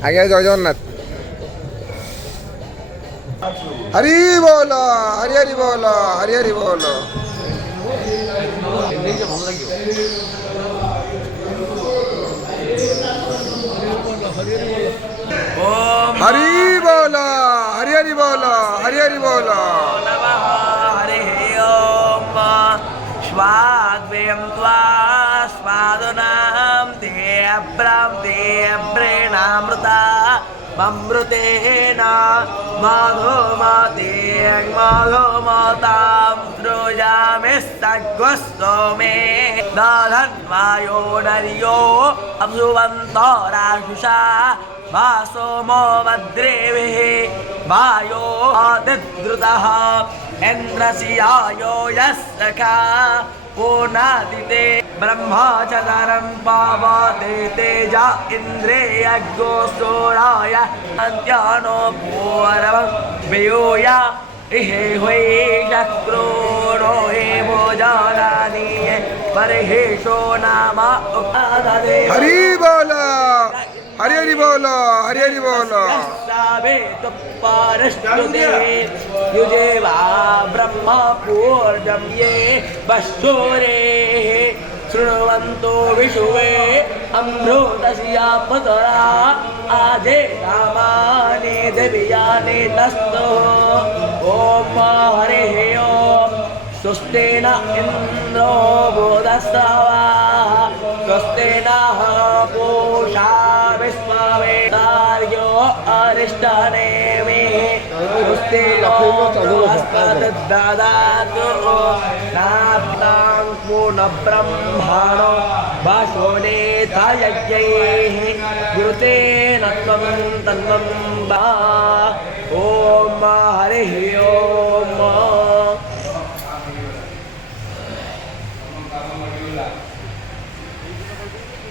आगे जय जगन्नाथ। हरि बोलो हरि हरि बोलो हरि हरि बोलो। हरि बोलो हरि हरि बोलो हरि हरि बोलो। नमः हरिः ओम स्वाद्वयं त्वा स्वादुनां देब्रां देब्रेणामृता ममृतेन मधुमतें मधुमतां सृजामि सद्गुस्तो मे दधन्वायो नर्यो अभ्युवन्तो राजुषा वासोमो भद्रेभिः वायो आदिद्रुतः इन्द्रस्यायो यस्सखा पूर्णादिते ब्रह्मचरं पावते तेजा इन्द्रे यज्ञो सोराय अन्त्यानो पूर्वं वियूय इहे हुई शक्रोणो हे भोजनानि परिहेशो नाम उपाददे। हरि बोलो हरि हरि बोलो हरि हरि बोलो। युजे वा ब्रह्म पूर्णं ये वस्तुरे शृण्वन्तो विशुवे अमृतस्या पुतरा आजे रामानि देव्यानि तस्थो। ओम हरिः ओम स्वस्तेन इन्द्रो बोधस्तवा स्वस्तेन पूषा विश्ववेदार्यो अरिष्टनेमि स्वस्तेन हस्तददातु नाप्तां पूर्णब्रह्माणो वासोनेता यज्ञैः गुरुतेन त्वं तन्वं